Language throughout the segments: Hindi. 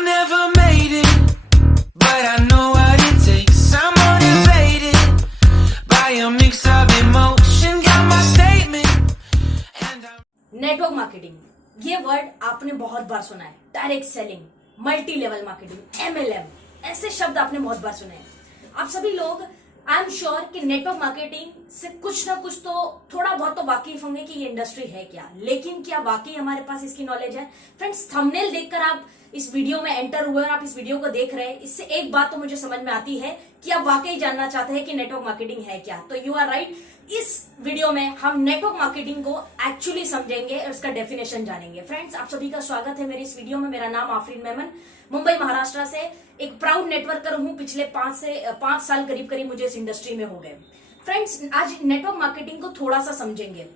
never made it, but I know what it takes. I'm motivated by a mix of emotion. Got my statement, and I'm... network marketing, ये वर्ड आपने बहुत बार सुना है। Direct selling, multi level marketing, MLM, ऐसे शब्द आपने बहुत बार सुने हैं। आप सभी लोग आई एम श्योर कि नेटवर्क मार्केटिंग से कुछ ना कुछ तो थोड़ा बहुत तो वाकिफ होंगे कि ये इंडस्ट्री है क्या, लेकिन क्या वाकई हमारे पास इसकी नॉलेज है? फ्रेंड्स, थंबनेल देखकर आप इस वीडियो में एंटर हुए और आप इस वीडियो को देख रहे हैं, इससे एक बात तो मुझे समझ में आती है कि आप वाकई जानना चाहते हैं कि नेटवर्क मार्केटिंग है क्या। तो यू आर राइट। इस वीडियो में हम नेटवर्क मार्केटिंग को एक्चुअली समझेंगे और इसका डेफिनेशन जानेंगे। फ्रेंड्स, आप सभी का स्वागत है मेरे इस वीडियो में। मेरा नाम आफरीन मेमन, मुंबई महाराष्ट्र से एक प्राउड नेटवर्कर हूं। पिछले 5 साल करीब मुझे इस इंडस्ट्री में हो गए। फ्रेंड्स, आज नेटवर्क मार्केटिंग को थोड़ा सा समझेंगे।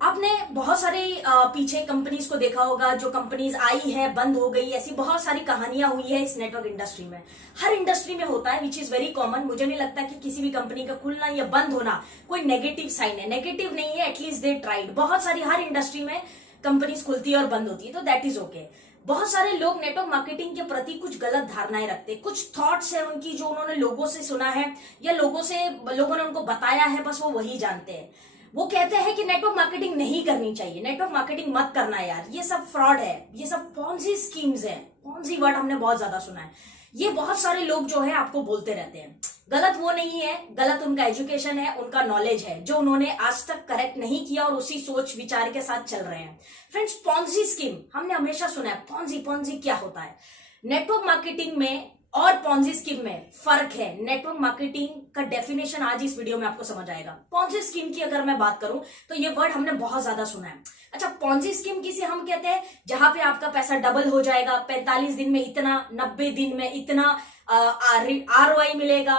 आपने बहुत सारे पीछे कंपनीज को देखा होगा, जो कंपनीज आई है बंद हो गई, ऐसी बहुत सारी कहानियां हुई है इस नेटवर्क इंडस्ट्री में। हर इंडस्ट्री में होता है, विच इज वेरी कॉमन। मुझे नहीं लगता कि किसी भी कंपनी का खुलना या बंद होना कोई नेगेटिव साइन है। नेगेटिव नहीं है, एटलीस्ट दे ट्राइड। बहुत सारी हर इंडस्ट्री में कंपनीज खुलती है और बंद होती है, तो दैट इज ओके। बहुत सारे लोग नेटवर्क मार्केटिंग के प्रति कुछ गलत धारणाएं रखते हैं। कुछ थॉट्स है उनकी जो उन्होंने लोगों से सुना है या लोगों ने उनको बताया है, बस वो वही जानते हैं। वो कहते हैं कि नेटवर्क मार्केटिंग नहीं करनी चाहिए, नेटवर्क मार्केटिंग मत करना यार, ये सब फ्रॉड है, ये सब पॉन्जी स्कीम्स है। पॉन्जी वर्ड हमने बहुत ज्यादा सुना है। ये बहुत सारे लोग जो है आपको बोलते रहते हैं। गलत वो नहीं है, गलत उनका एजुकेशन है, उनका नॉलेज है, जो उन्होंने आज तक करेक्ट नहीं किया और उसी सोच विचार के साथ चल रहे हैं। फ्रेंड्स, पॉन्जी स्कीम हमने हमेशा सुना है। पॉन्जी क्या होता है? नेटवर्क मार्केटिंग में और पॉन्जी स्कीम में फर्क है। नेटवर्क मार्केटिंग का डेफिनेशन आज इस वीडियो में आपको समझ आएगा। पॉन्जी स्कीम की अगर मैं बात करूं तो ये वर्ड हमने बहुत ज्यादा सुना है। अच्छा, पॉन्जी स्कीम किसे हम कहते हैं? जहां पे आपका पैसा डबल हो जाएगा, 45 दिन में इतना, 90 दिन में इतना ROI मिलेगा,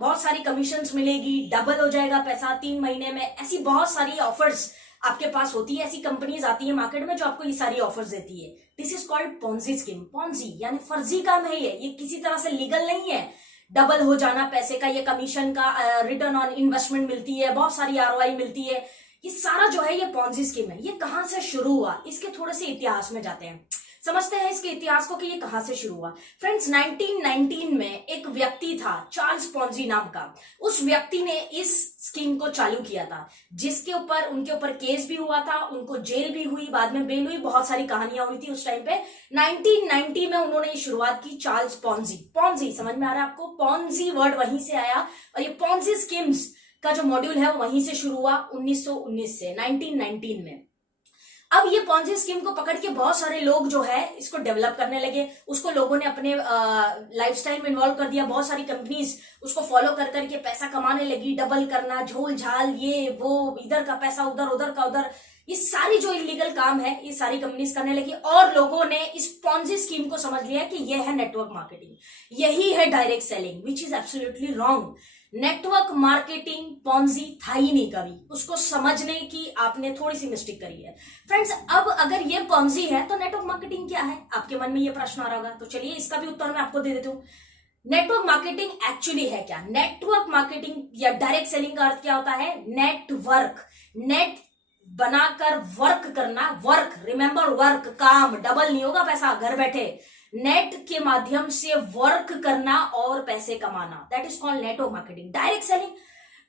बहुत सारी कमीशंस मिलेगी, डबल हो जाएगा पैसा 3 महीने में। ऐसी बहुत सारी ऑफर्स आपके पास होती है। ऐसी कंपनीज आती है मार्केट में जो आपको ये सारी ऑफर्स देती है। This is called Ponzi scheme. Ponzi यानी फर्जी काम है ये किसी तरह से लीगल नहीं है। डबल हो जाना पैसे का, ये कमीशन का, रिटर्न ऑन इन्वेस्टमेंट मिलती है, बहुत सारी ROI मिलती है, ये सारा जो है ये पॉन्जी स्कीम है। ये कहां से शुरू हुआ, इसके थोड़े से इतिहास में जाते हैं, समझते हैं इसके इतिहास को कि ये कहां से शुरू हुआ। फ्रेंड्स, 1919 में एक व्यक्ति था चार्ल्स पॉन्जी नाम का। उस व्यक्ति ने इस स्कीम को चालू किया था, जिसके ऊपर उनके ऊपर केस भी हुआ था, उनको जेल भी हुई, बाद में बेल हुई, बहुत सारी कहानियां हुई थी उस टाइम पे। 1990 में उन्होंने ये शुरुआत की, चार्ल्स पॉन्जी। पॉन्जी समझ में आ रहा है आपको? पॉन्जी वर्ड वहीं से आया और ये पॉन्जी स्कीम्स का जो मॉड्यूल है वो वहीं से शुरू हुआ 1919 से, 1919 में। अब ये पॉन्जी स्कीम को पकड़ के बहुत सारे लोग जो है इसको डेवलप करने लगे। उसको लोगों ने अपने लाइफस्टाइल में इन्वॉल्व कर दिया। बहुत सारी कंपनीज उसको फॉलो कर करके पैसा कमाने लगी, डबल करना, झोल झाल, ये वो, इधर का पैसा उधर, उधर का उधर, ये सारी जो इलीगल काम है ये सारी कंपनीज करने लगी। और लोगों ने इस पॉन्जी स्कीम को समझ लिया कि यह है नेटवर्क मार्केटिंग, यही है direct selling, which is absolutely wrong. Network marketing Ponzi था ही नहीं कभी। उसको समझने की आपने थोड़ी सी मिस्टेक करी है। फ्रेंड्स, अब अगर ये पॉन्जी है तो नेटवर्क मार्केटिंग क्या है? आपके मन में ये प्रश्न आ रहा होगा, तो चलिए इसका भी उत्तर मैं आपको दे देती हूँ। नेटवर्क मार्केटिंग एक्चुअली है क्या? नेटवर्क मार्केटिंग या डायरेक्ट सेलिंग का अर्थ क्या होता है? नेटवर्क, नेट बनाकर वर्क करना, वर्क, रिमेंबर वर्क, काम, डबल नहीं होगा पैसा, घर बैठे नेट के माध्यम से वर्क करना और पैसे कमाना, that is called network marketing. Direct selling,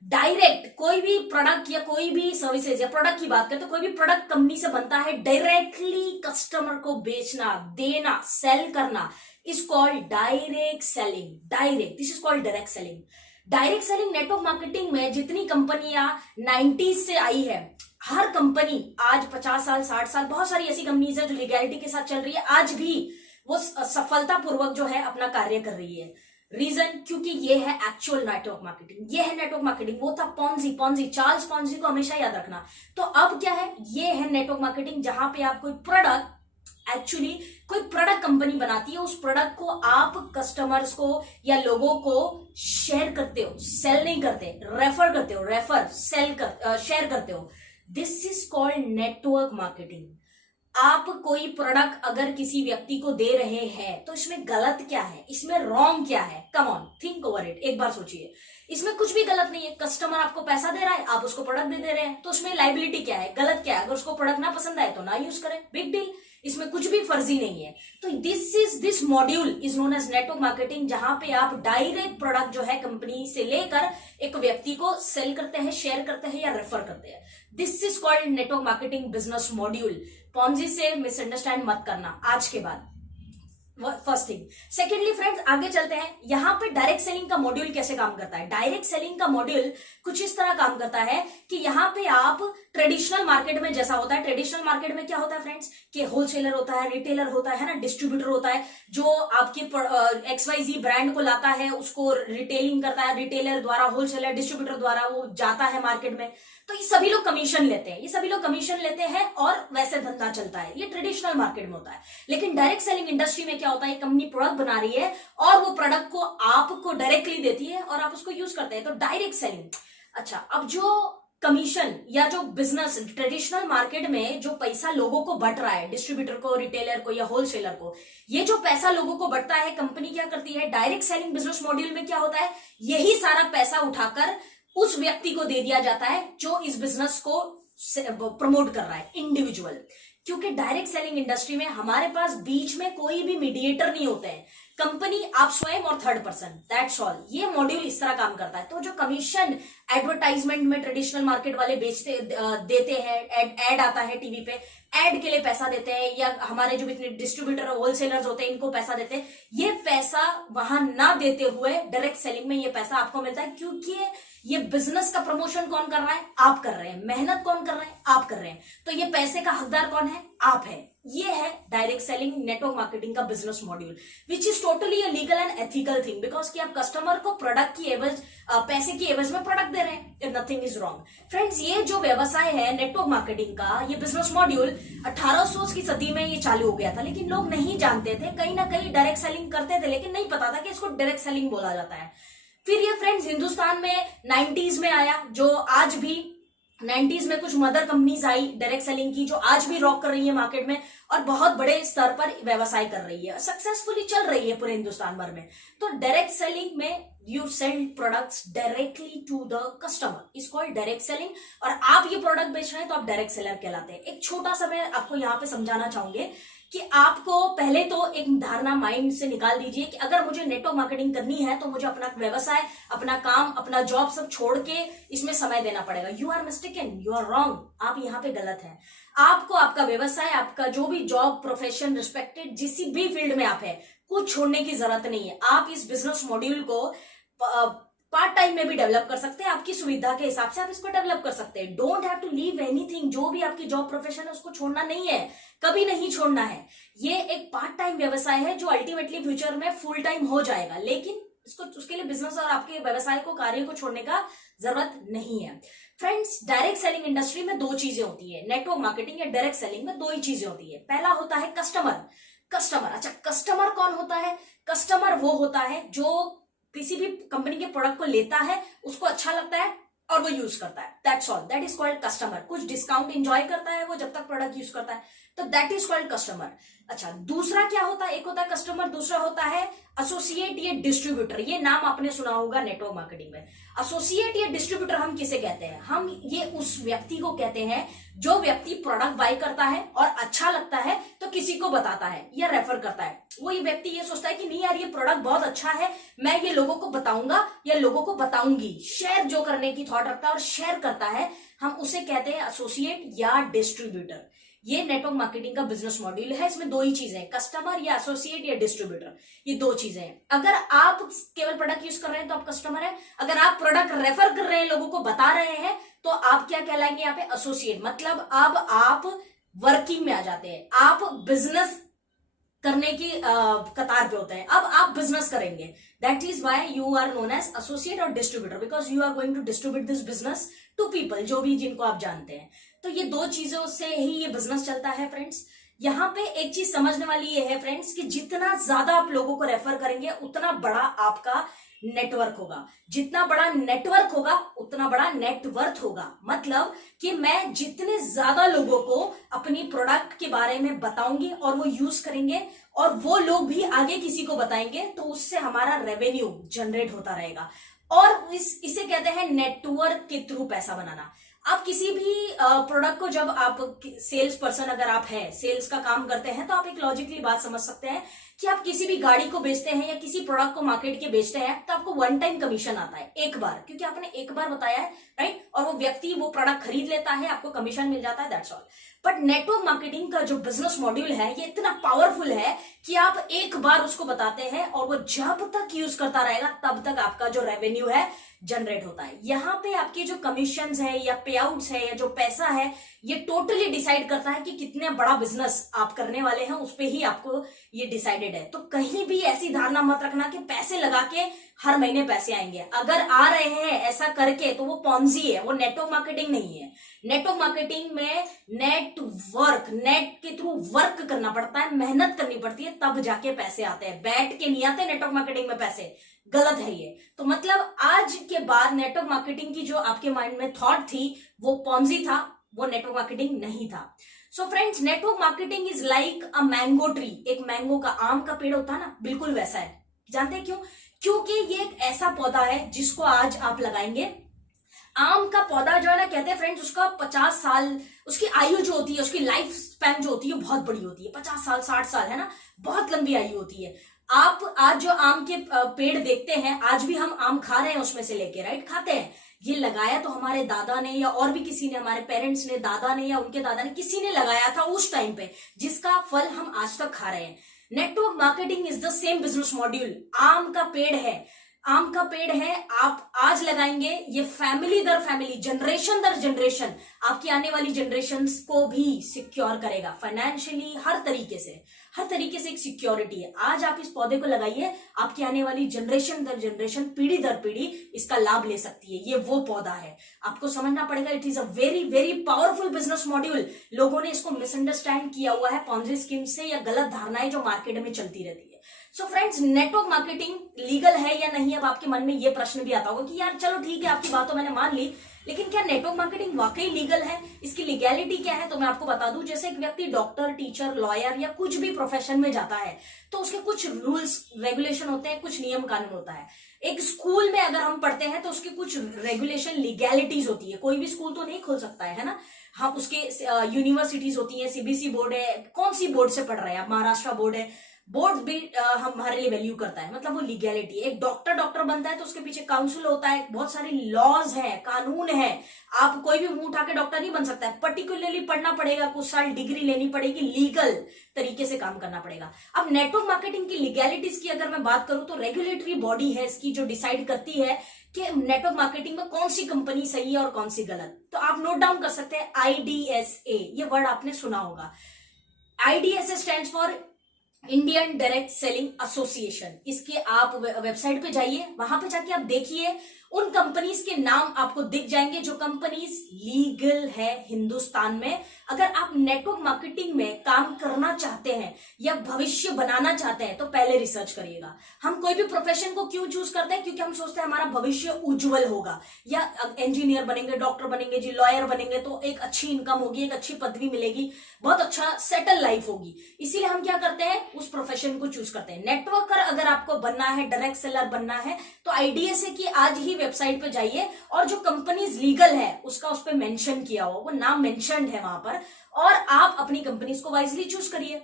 direct कोई भी प्रोडक्ट या कोई भी सर्विसेज या प्रोडक्ट की बात करें तो कोई भी प्रोडक्ट कंपनी से बनता है, डायरेक्टली कस्टमर को बेचना, देना, सेल करना is called direct selling. Direct, this is called direct selling. Direct selling network marketing में जितनी कंपनियां 90s से आई है, हर कंपनी आज 50 साल 60 साल, बहुत सारी ऐसी कंपनीज है जो लीगैलिटी के साथ चल रही है, आज भी वो सफलतापूर्वक जो है अपना कार्य कर रही है। रीजन, क्योंकि ये है एक्चुअल नेटवर्क मार्केटिंग, ये है नेटवर्क मार्केटिंग। वो था पॉन्जी, चार्ल्स पॉन्जी को हमेशा याद रखना। तो अब क्या है? ये है नेटवर्क मार्केटिंग, जहां पे आप कोई प्रोडक्ट, एक्चुअली कोई प्रोडक्ट कंपनी बनाती है, उस प्रोडक्ट को आप कस्टमर्स को या लोगों को शेयर करते हो, सेल नहीं करते, रेफर करते हो, शेयर करते हो। This is called network marketing. आप कोई प्रोडक्ट अगर किसी व्यक्ति को दे रहे हैं तो इसमें गलत क्या है, इसमें रॉन्ग क्या है? Come on, think over it, एक बार सोचिए। इसमें कुछ भी गलत नहीं है। कस्टमर आपको पैसा दे रहा है, आप उसको प्रोडक्ट दे रहे हैं, तो उसमें लाइबिलिटी क्या है, गलत क्या है? अगर उसको प्रोडक्ट ना पसंद आए तो ना यूज करें, बिग डील। इसमें कुछ भी फर्जी नहीं है। तो this module is known as network marketing, जहां पे आप डायरेक्ट प्रोडक्ट जो है कंपनी से लेकर एक व्यक्ति को सेल करते हैं, शेयर करते हैं या रेफर करते हैं। This is called network marketing business module. Ponzi से मिसअंडरस्टैंड मत करना आज के बाद, फर्स्ट थिंग। सेकेंडली फ्रेंड्स, आगे चलते हैं। यहां पे डायरेक्ट सेलिंग का मॉड्यूल कैसे काम करता है। डायरेक्ट सेलिंग का मॉड्यूल कुछ इस तरह काम करता है कि यहाँ पे आप ट्रेडिशनल मार्केट में जैसा होता है, ट्रेडिशनल मार्केट में क्या होता है फ्रेंड्स, कि होलसेलर होता है, रिटेलर होता है ना, डिस्ट्रीब्यूटर होता है, जो आपके XYZ ब्रांड को लाता है, उसको रिटेलिंग करता है, रिटेलर द्वारा, होलसेलर, डिस्ट्रीब्यूटर द्वारा वो जाता है मार्केट में। तो ये सभी लोग कमीशन लेते हैं, ये सभी लोग कमीशन लेते हैं और वैसे धंधा चलता है। ये ट्रेडिशनल मार्केट में होता है। लेकिन डायरेक्ट सेलिंग इंडस्ट्री में क्या होता है, कंपनी प्रोडक्ट बना रही है और वो प्रोडक्ट को आपको डायरेक्टली देती है और आप उसको यूज करते हैं, तो डायरेक्ट सेलिंग। अच्छा, अब जो कमीशन या जो बिजनेस ट्रेडिशनल मार्केट में जो पैसा लोगों को बट रहा है, डिस्ट्रीब्यूटर को, रिटेलर को या होलसेलर को, ये जो पैसा लोगों को बटता है, कंपनी क्या करती है, डायरेक्ट सेलिंग बिजनेस मॉड्यूल में क्या होता है, यही सारा पैसा उठाकर उस व्यक्ति को दे दिया जाता है जो इस बिजनेस को प्रमोट कर रहा है, इंडिविजुअल। क्योंकि डायरेक्ट सेलिंग इंडस्ट्री में हमारे पास बीच में कोई भी मीडिएटर नहीं होते हैं, कंपनी, आप स्वयं और थर्ड पर्सन, दैट्स ऑल। ये मॉड्यूल इस तरह काम करता है। तो जो कमीशन एडवर्टाइजमेंट में ट्रेडिशनल मार्केट वाले देते हैं, एड आता है टीवी पे, एड के लिए पैसा देते हैं, या हमारे जो इतने डिस्ट्रीब्यूटर और होलसेलर्स होते हैं इनको पैसा देते हैं, ये पैसा वहां ना देते हुए डायरेक्ट सेलिंग में ये पैसा आपको मिलता है। क्योंकि ये बिजनेस का प्रमोशन कौन कर रहा है, आप कर रहे हैं। मेहनत कौन कर रहे हैं, आप कर रहे हैं। तो ये पैसे का हकदार कौन है, आप है। ये है डायरेक्ट सेलिंग नेटवर्क मार्केटिंग का business module, which is totally a legal and ethical thing, because कि आप कस्टमर को प्रोडक्ट की एवज, पैसे की एवज में प्रोडक्ट दे रहे हैं, नथिंग इज रॉन्ग। फ्रेंड्स, ये जो व्यवसाय है नेटवर्क मार्केटिंग का, ये बिजनेस मॉड्यूल 1800 की सदी में ये चालू हो गया था, लेकिन लोग नहीं जानते थे, कहीं ना कहीं डायरेक्ट सेलिंग करते थे, लेकिन नहीं पता था कि इसको डायरेक्ट सेलिंग बोला जाता है। फिर ये फ्रेंड्स हिंदुस्तान में 90s में आया, जो आज भी 90s में कुछ मदर कंपनीज आई डायरेक्ट सेलिंग की, जो आज भी रॉक कर रही है मार्केट में और बहुत बड़े स्तर पर व्यवसाय कर रही है, सक्सेसफुली चल रही है पूरे हिंदुस्तान भर में। तो डायरेक्ट सेलिंग में you sell products directly to the customer, is called direct selling. और आप ये प्रोडक्ट बेच रहे हैं तो आप डायरेक्ट सेलर कहलाते हैं। एक छोटा सा मैं आपको यहाँ पे समझाना चाहूंगी कि आपको पहले तो एक धारणा माइंड से निकाल दीजिए कि अगर मुझे नेटवर्क मार्केटिंग करनी है तो मुझे अपना व्यवसाय, अपना काम, अपना जॉब सब छोड़ के इसमें समय देना पड़ेगा। You are mistaken, you are wrong, आप यहाँ पे गलत हैं। आपको आपका व्यवसाय, आपका जो भी जॉब, प्रोफेशन, रिस्पेक्टेड जिस भी फील्ड में आप है, कुछ छोड़ने की जरूरत नहीं है। आप इस बिजनेस मॉड्यूल को पार्ट टाइम में भी डेवलप कर सकते हैं, आपकी सुविधा के हिसाब से आप इसको डेवलप कर सकते हैं। Don't have to leave anything, जो भी आपकी जॉब प्रोफेशन है उसको छोड़ना नहीं है, कभी नहीं छोड़ना है। ये एक पार्ट टाइम व्यवसाय है जो अल्टीमेटली फ्यूचर में फुल टाइम हो जाएगा, लेकिन इसको, उसके लिए बिजनेस और आपके व्यवसाय को, कार्य को छोड़ने का जरूरत नहीं है। फ्रेंड्स, डायरेक्ट सेलिंग इंडस्ट्री में दो चीजें होती है, नेटवर्क मार्केटिंग या डायरेक्ट सेलिंग में दो ही चीजें होती है। पहला होता है कस्टमर। अच्छा, कस्टमर कौन होता है? कस्टमर वो होता है जो किसी भी कंपनी के प्रोडक्ट को लेता है, उसको अच्छा लगता है और वो यूज करता है, that's all, that is called customer. कुछ डिस्काउंट एंजॉय करता है वो जब तक प्रोडक्ट यूज करता है, तो दैट इज कॉल्ड कस्टमर। अच्छा, दूसरा क्या होता है? एक होता है कस्टमर, दूसरा होता है एसोसिएट या डिस्ट्रीब्यूटर। ये नाम आपने सुना होगा नेटवर्क मार्केटिंग में। एसोसिएट या डिस्ट्रीब्यूटर हम किसे कहते हैं? हम ये उस व्यक्ति को कहते हैं जो व्यक्ति प्रोडक्ट बाय करता है और अच्छा लगता है तो किसी को बताता है या रेफर करता है। वो ये व्यक्ति ये सोचता है कि नहीं यार, ये प्रोडक्ट बहुत अच्छा है, मैं ये लोगों को बताऊंगा या लोगों को बताऊंगी, शेयर जो करने की थॉट रखता है और शेयर करता है, हम उसे कहते हैं एसोसिएट या डिस्ट्रीब्यूटर। ये नेटवर्क मार्केटिंग का बिजनेस मॉड्यूल है। इसमें दो ही चीजें हैं, कस्टमर या एसोसिएट या डिस्ट्रीब्यूटर, ये दो चीजें हैं। अगर आप केवल प्रोडक्ट यूज कर रहे हैं तो आप कस्टमर हैं। अगर आप प्रोडक्ट रेफर कर रहे हैं, लोगों को बता रहे हैं, तो आप क्या कहलाएंगे यहाँ पे? एसोसिएट। मतलब अब आप वर्किंग में आ जाते हैं, आप बिजनेस करने की कतार पे होते हैं, अब आप बिजनेस करेंगे। That is why you are known as associate और distributor, because you are going to distribute this business to people, जो भी जिनको आप जानते हैं। तो ये दो चीजों से ही ये बिजनेस चलता है फ्रेंड्स। यहाँ पे एक चीज समझने वाली ये है फ्रेंड्स कि जितना ज्यादा आप लोगों को रेफर करेंगे उतना बड़ा आपका नेटवर्क होगा, जितना बड़ा नेटवर्क होगा उतना बड़ा नेटवर्थ होगा। मतलब कि मैं जितने ज्यादा लोगों को अपनी प्रोडक्ट के बारे में बताऊंगी और वो यूज करेंगे और वो लोग भी आगे किसी को बताएंगे, तो उससे हमारा रेवेन्यू जनरेट होता रहेगा। और इसे कहते हैं नेटवर्क के थ्रू पैसा बनाना। आप किसी भी प्रोडक्ट को, जब आप सेल्स पर्सन अगर आप है, सेल्स का काम करते हैं, तो आप एक लॉजिकली बात समझ सकते हैं कि आप किसी भी गाड़ी को बेचते हैं या किसी प्रोडक्ट को मार्केट के बेचते हैं तो आपको वन टाइम कमीशन आता है, एक बार, क्योंकि आपने एक बार बताया है, राइट, और वो व्यक्ति वो प्रोडक्ट खरीद लेता है, आपको कमीशन मिल जाता है, that's all. But network marketing का जो बिजनेस मॉड्यूल है ये इतना पावरफुल है कि आप एक बार उसको बताते हैं और वो जब तक यूज करता रहेगा तब तक आपका जो रेवेन्यू है जनरेट होता है। यहाँ पे आपके जो कमीशन है या पे आउट्स है या जो पैसा है ये टोटली डिसाइड करता है कि कितने बड़ा बिजनेस आप करने वाले हैं, उस पे ही आपको ये डिसाइडेड है। तो कहीं भी ऐसी धारणा मत रखना कि पैसे लगा के हर महीने पैसे आएंगे। अगर आ रहे हैं ऐसा करके तो वो पॉन्जी है, वो नेटवर्क मार्केटिंग नहीं है। नेटवर्क मार्केटिंग में नेट के थ्रू वर्क करना पड़ता है, मेहनत करनी पड़ती है, तब जाके पैसे आते हैं। बैठ के नहीं आते नेटवर्क मार्केटिंग में पैसे, गलत है ये। तो मतलब आज के बाद नेटवर्क मार्केटिंग की जो आपके माइंड में थॉट थी वो पॉन्जी था, वो नेटवर्क मार्केटिंग नहीं था। So friends, network marketing is like a mango tree. एक मैंगो का, आम का पेड़ होता है ना, बिल्कुल वैसा है। जानते हैं क्यों? क्योंकि ये एक ऐसा पौधा है जिसको आज आप लगाएंगे। आम का पौधा जो है ना, कहते हैं फ्रेंड्स, उसका 50 साल उसकी आयु जो होती है, उसकी लाइफ स्पैन जो होती है बहुत बड़ी होती है। 50 साल 60 साल है ना, बहुत लंबी आयु होती है। आप आज जो आम के पेड़ देखते हैं, आज भी हम आम खा रहे हैं उसमें से लेके, राइट, खाते हैं। ये लगाया तो हमारे दादा ने या और भी किसी ने, हमारे पेरेंट्स ने, दादा ने या उनके दादा ने, किसी ने लगाया था उस टाइम पे, जिसका फल हम आज तक खा रहे हैं। Network marketing is the same business module. आम का पेड़ है, आम का पेड़ है, आप आज लगाएंगे, ये फैमिली दर फैमिली, जनरेशन दर जनरेशन, आपकी आने वाली जनरेशन को भी सिक्योर करेगा फाइनेंशियली, हर तरीके से एक सिक्योरिटी है। आज आप इस पौधे को लगाइए, आपकी आने वाली जनरेशन दर जनरेशन, पीढ़ी दर पीढ़ी इसका लाभ ले सकती है। ये वो पौधा है, आपको समझना पड़ेगा। It is a very very powerful business module. लोगों ने इसको मिसअंडरस्टैंड किया हुआ है पॉन्जी स्कीम से, या गलत धारणाएं जो मार्केट में चलती रहती है। So friends, network marketing legal है या नहीं? अब आपके मन में ये प्रश्न भी आता होगा कि यार चलो ठीक है, आपकी बात तो मैंने मान ली, लेकिन क्या नेटवर्क मार्केटिंग वाकई लीगल है? इसकी लीगैलिटी क्या है? तो मैं आपको बता दूं, जैसे एक व्यक्ति डॉक्टर, टीचर, लॉयर या कुछ भी प्रोफेशन में जाता है तो उसके कुछ रूल्स रेगुलेशन होते हैं, कुछ नियम कानून होता है। एक स्कूल में अगर हम पढ़ते हैं तो उसकी कुछ रेगुलेशन लीगैलिटीज होती है। कोई भी स्कूल तो नहीं खोल सकता है ना, हाँ, उसके यूनिवर्सिटीज होती है, सीबीएसई बोर्ड है, कौन सी बोर्ड से पढ़ रहे हैं आप, महाराष्ट्र बोर्ड है, बोर्ड भी हमारे लिए वैल्यू करता है, मतलब वो लीगैलिटी। एक डॉक्टर बनता है तो उसके पीछे काउंसिल होता है, बहुत सारे लॉज हैं, कानून है। आप कोई भी मुंह उठा के डॉक्टर नहीं बन सकता है, पर्टिकुलरली पढ़ना पड़ेगा, कुछ साल डिग्री लेनी पड़ेगी, लीगल तरीके से काम करना पड़ेगा। अब नेटवर्क मार्केटिंग की लीगैलिटीज की अगर मैं बात करूं तो रेगुलेटरी बॉडी है इसकी जो डिसाइड करती है कि नेटवर्क मार्केटिंग में कौन सी कंपनी सही है और कौन सी गलत। तो आप नोट डाउन कर सकते हैं IDSA, ये वर्ड आपने सुना होगा। IDSA stands for Indian direct selling association. इसके आप वेबसाइट पे जाइए, वहां पे जाके आप देखिए, उन कंपनीज के नाम आपको दिख जाएंगे जो कंपनीज लीगल है हिंदुस्तान में। अगर आप नेटवर्क मार्केटिंग में काम करना चाहते हैं या भविष्य बनाना चाहते हैं तो पहले रिसर्च करिएगा। हम कोई भी प्रोफेशन को क्यों चूज करते हैं? क्योंकि हम सोचते हैं हमारा भविष्य उज्जवल होगा, या इंजीनियर बनेंगे, डॉक्टर बनेंगे जी, लॉयर बनेंगे तो एक अच्छी इनकम होगी, एक अच्छी पदवी मिलेगी, बहुत अच्छा सेटल लाइफ होगी। इसीलिए हम क्या करते हैं, उस प्रोफेशन को चूज करते हैं। नेटवर्कर अगर आपको बनना है, डायरेक्ट सेलर बनना है, तो IDSA की आज ही वेबसाइट पे जाइए और जो कंपनीज लीगल है उसका उस पे मेंशन किया हुआ, वो नाम मेंशन्ड है वहां पर, और आप अपनी कंपनीज को वाइजली चूज करिए।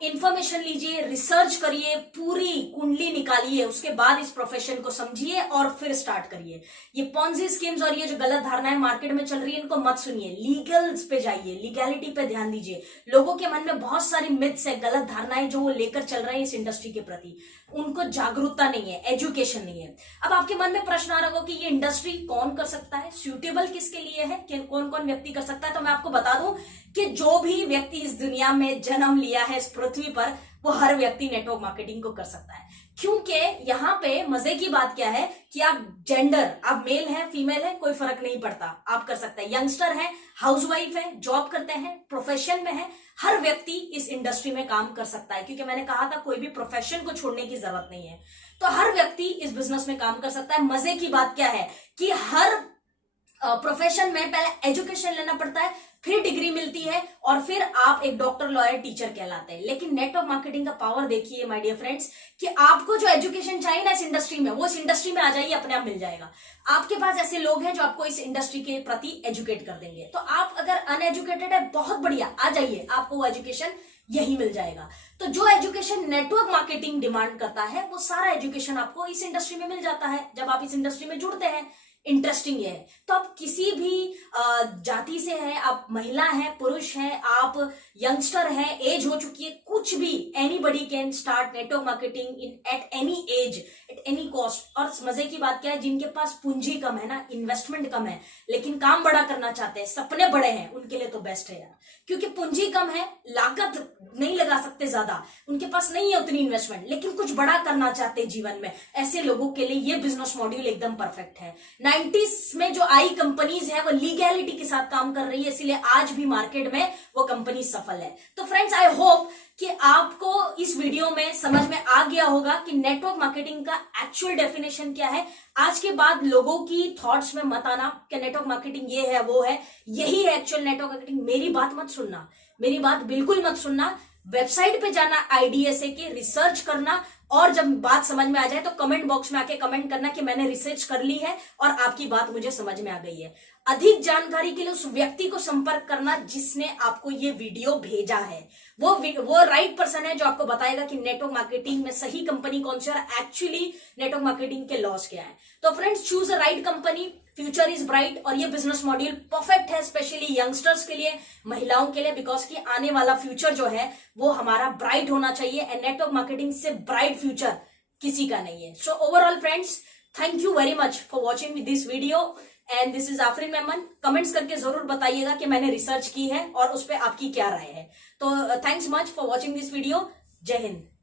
इंफॉर्मेशन लीजिए, रिसर्च करिए, पूरी कुंडली निकालिए, उसके बाद इस प्रोफेशन को समझिए और फिर स्टार्ट करिए। ये पॉन्जी स्कीम्स और ये जो गलत धारणाएं मार्केट में चल रही है इनको मत सुनिए, लीगल्स पे जाइए, लीगैलिटी पे ध्यान दीजिए। लोगों के मन में बहुत सारी मिथ्स है, गलत धारणाएं जो वो लेकर चल रहे हैं इस इंडस्ट्री के प्रति, उनको जागरूकता नहीं है, एजुकेशन नहीं है। अब आपके मन में प्रश्न आ रहा होगा कि ये इंडस्ट्री कौन कर सकता है, सूटेबल किसके लिए है, कौन कौन व्यक्ति कर सकता है? तो मैं आपको बता दूं कि जो भी व्यक्ति इस दुनिया में जन्म लिया है इस पृथ्वी पर, वो हर व्यक्ति नेटवर्क मार्केटिंग को कर सकता है। क्योंकि यहाँ पे मजे की बात क्या है कि आप जेंडर, आप मेल है, फीमेल है, कोई फर्क नहीं पड़ता, आप कर सकते हैं। यंगस्टर है, हाउसवाइफ है, जॉब करते हैं, प्रोफेशन में है, हर व्यक्ति इस इंडस्ट्री में काम कर सकता है। क्योंकि मैंने कहा था कोई भी प्रोफेशन को छोड़ने की जरूरत नहीं है, तो हर व्यक्ति इस बिजनेस में काम कर सकता है। मजे की बात क्या है कि हर प्रोफेशन में पहले एजुकेशन लेना पड़ता है, फिर डिग्री मिलती है और फिर आप एक डॉक्टर, लॉयर, टीचर कहलाते हैं। लेकिन नेटवर्क मार्केटिंग का पावर देखिए माय डियर फ्रेंड्स, कि आपको जो एजुकेशन चाहिए ना इस इंडस्ट्री में, वो इस इंडस्ट्री में आ जाइए, अपने आप मिल जाएगा। आपके पास ऐसे लोग हैं जो आपको इस इंडस्ट्री के प्रति एजुकेट कर देंगे। तो आप अगर अनएजुकेटेड है, बहुत बढ़िया, आ जाइए, आपको वो एजुकेशन यही मिल जाएगा। तो जो एजुकेशन नेटवर्क मार्केटिंग डिमांड करता है, वो सारा एजुकेशन आपको इस इंडस्ट्री में मिल जाता है जब आप इस इंडस्ट्री में जुड़ते हैं। इंटरेस्टिंग है। तो आप किसी भी जाति से है, आप महिला है, पुरुष है, आप यंगस्टर है, एज हो चुकी है, कुछ भी, anybody can start network marketing in at any as, at any cost. और मजे की बात क्या है, जिनके पास पूंजी कम है ना, इन्वेस्टमेंट कम है, लेकिन काम बड़ा करना चाहते हैं, सपने बड़े हैं, उनके लिए तो बेस्ट है यार। क्योंकि पूंजी कम है, लागत नहीं लगा सकते ज्यादा, उनके पास नहीं है उतनी इन्वेस्टमेंट, लेकिन कुछ बड़ा करना चाहते हैं जीवन में, ऐसे लोगों के लिए ये बिजनेस मॉड्यूल एकदम परफेक्ट है। 90s में जो आई कंपनीज है वो लीगैलिटी के साथ काम कर रही है, इसलिए आज भी मार्केट में वो कंपनी सफल है। तो फ्रेंड्स, आई होप कि आपको इस वीडियो में समझ में आ गया होगा कि नेटवर्क मार्केटिंग का एक्चुअल डेफिनेशन क्या है। आज के बाद लोगों की थॉट्स में मत आना कि नेटवर्क मार्केटिंग ये है वो है, यही है एक्चुअल नेटवर्क मार्केटिंग। मेरी बात मत सुनना, मेरी बात बिल्कुल मत सुनना। वेबसाइट पे जाना, IDSA के रिसर्च करना, और जब बात समझ में आ जाए तो कमेंट बॉक्स में आके कमेंट करना कि मैंने रिसर्च कर ली है और आपकी बात मुझे समझ में आ गई है। अधिक जानकारी के लिए उस व्यक्ति को संपर्क करना जिसने आपको ये वीडियो भेजा है। वो राइट पर्सन है जो आपको बताएगा कि नेटवर्क मार्केटिंग में सही कंपनी कौन सी है और एक्चुअली नेटवर्क मार्केटिंग के लॉस क्या है। तो friends, choose a right company, future is bright. और ये बिजनेस मॉड्यूल परफेक्ट है स्पेशली यंगस्टर्स के लिए, महिलाओं के लिए, बिकॉज कि आने वाला फ्यूचर जो है वो हमारा ब्राइट होना चाहिए। एंड नेटवर्क मार्केटिंग से ब्राइट फ्यूचर किसी का नहीं है। So overall friends, thank you very much for watching this video and this is Afreen Memon. Comments करके जरूर बताइएगा कि मैंने रिसर्च की है और उस पर आपकी क्या राय है। तो thanks much for watching this video. जय हिंद।